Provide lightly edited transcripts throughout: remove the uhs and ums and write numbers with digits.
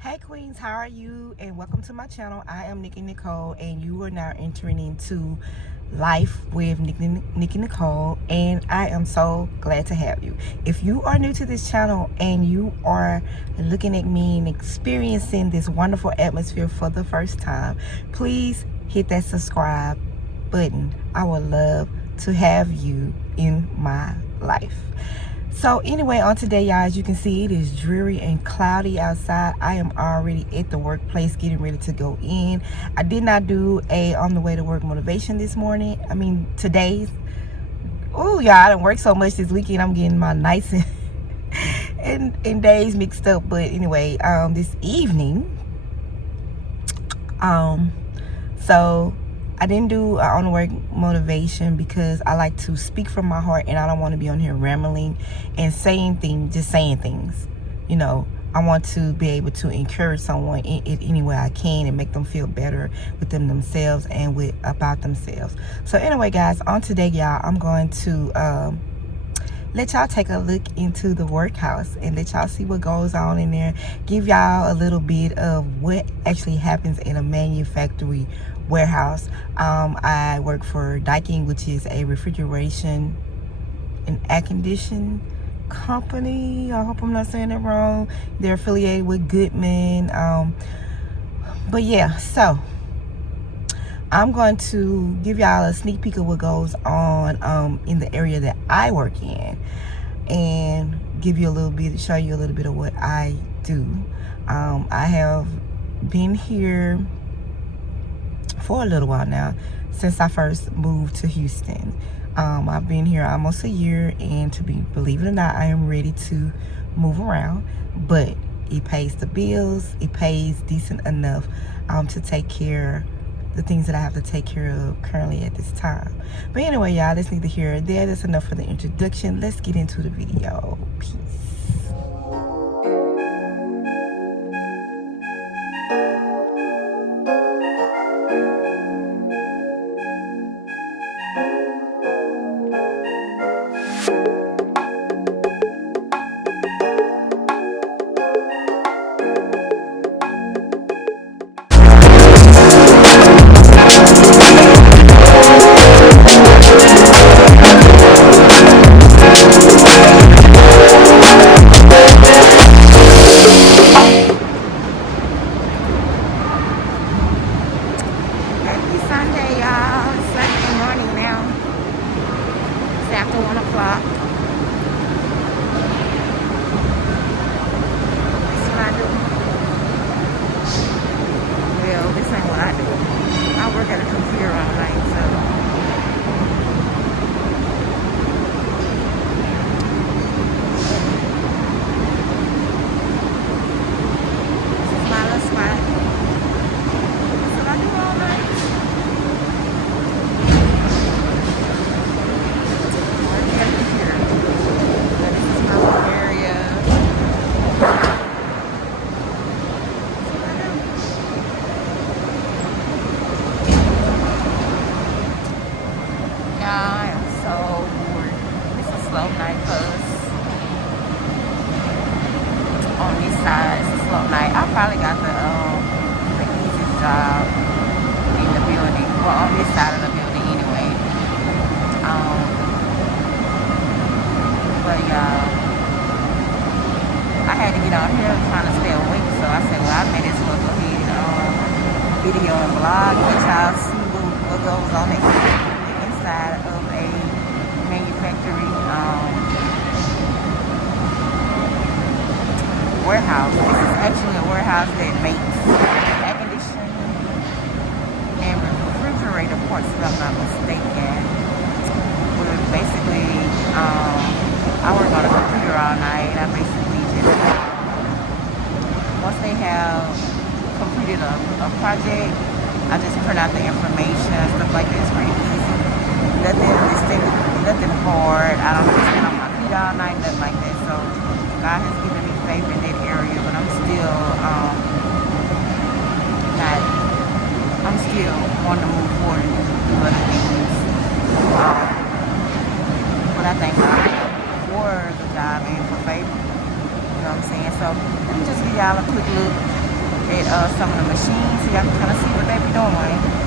Hey Queens, how are you? And welcome to my channel. I am NikiNicole, and you are now entering into Life with NikiNicole, and I am so glad to have you. If you are new to this channel and you are looking at me and experiencing this wonderful atmosphere for the first time, please hit that subscribe button. I would love to have you in my life. So anyway, on today, y'all, as you can see, it is dreary and cloudy outside. I am already at the workplace getting ready to go in. I did not do a on the way to work motivation this morning. I mean, today's. Oh, y'all, I done worked so much this weekend. I'm getting my nights and days mixed up. But anyway, this evening, so I didn't do on the work motivation because I like to speak from my heart, and I don't want to be on here rambling and saying things. You know, I want to be able to encourage someone in any way I can and make them feel better with themselves and about themselves. So anyway, guys, on today, y'all, I'm going to let y'all take a look into the workhouse and let y'all see what goes on in there. Give y'all a little bit of what actually happens in a manufacturing warehouse. I work for Daikin, which is a refrigeration and air conditioning company. I hope I'm not saying it wrong. They're affiliated with Goodman. But yeah, so I'm going to give y'all a sneak peek of what goes on in the area that I work in, and give you a little bit, show you a little bit of what I do. I have been here for a little while now, since I first moved to Houston. I've been here almost a year, and believe it or not, I am ready to move around, but it pays the bills. It pays decent enough to take care the things that I have to take care of currently at this time. But anyway, y'all, that's neither here or there. That's enough for the introduction. Let's get into the video. Peace. After 1 o'clock. That's what I do. Well, this ain't what I do. I work at a computer all night, so. This is my little spot. That's what I do all night. I am so bored. It's a slow night for us. On this side, it's a slow night. I probably got the easiest job in the building. Well, on this side of the building anyway. But y'all, I had to get out here trying to stay awake, so I said, well, I may as well go ahead and video and vlog, let y'all see what goes on in inside of a manufacturing warehouse. This is actually a warehouse that makes air conditioning and refrigerator parts, if I'm not mistaken. Where basically, I work on a computer all night, and I basically just, once they have completed a project, I just print out the information and stuff like that. It's pretty easy. Nothing hard. I don't have to stand on my feet all night, nothing like that. So God has given me favor in that area, but I'm still wanting to move forward and do other things. But I thank God for the job and for favor. You know what I'm saying? So let me just give y'all a quick look at some of the machines so y'all can kind of see what they be doing.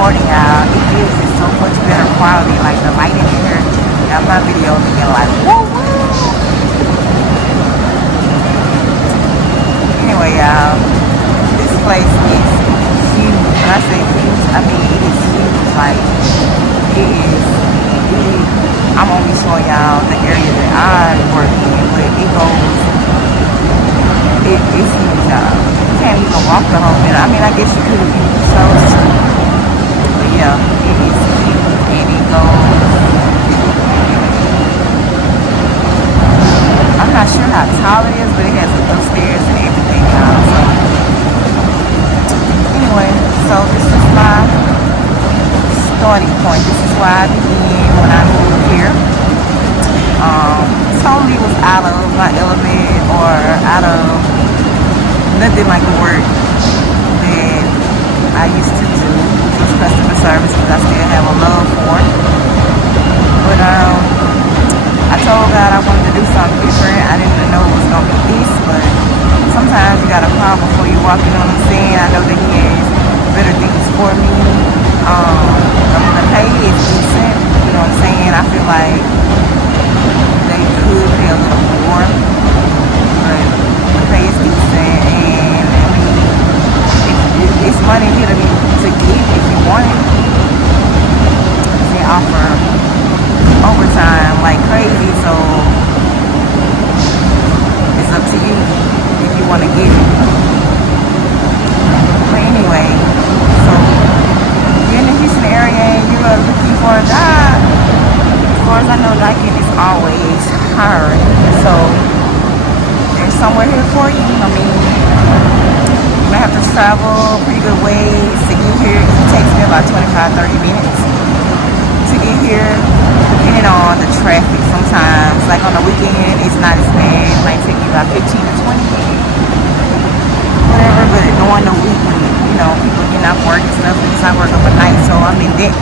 recording, y'all, it gives it so much better quality. Like the lighting in here, got my video looking like woo woo. Anyway, y'all, this place is huge. When I say huge, I mean it is huge. Like it is big. I'm only showing y'all the area that I work in, but it goes. It's huge, y'all. You can't even walk the whole minute. I mean, I guess you could if you chose to. But yeah, it is huge and it goes starting point. This is why I began when I moved here. Totally was out of my element or out of nothing like the work that I used to do, which was customer service, which I still have a love for. But I told God I wanted to do something different. I didn't know it was gonna be this, but sometimes you gotta crawl before you walk. You know what I'm saying? I know that He has better things for me. The pay is decent. You know what I'm saying? I feel like they could pay a little more, but the pay is decent, and I mean, it's money here to get if you want it. They offer overtime like crazy, so it's up to you if you want to get it. But anyway, so if you're in the Houston area and you are looking for a job, as far as I know, Nike is always hiring, so there's somewhere here for you. I mean, you might have to travel pretty good ways to get here. It takes me about 25-30 minutes to get here, depending on the traffic. Sometimes, like on the weekend, it's not as bad. It might take you about 15 to 20 minutes, whatever. But during the week, when you know people getting off work and stuff, because I work overnight, so I'm in that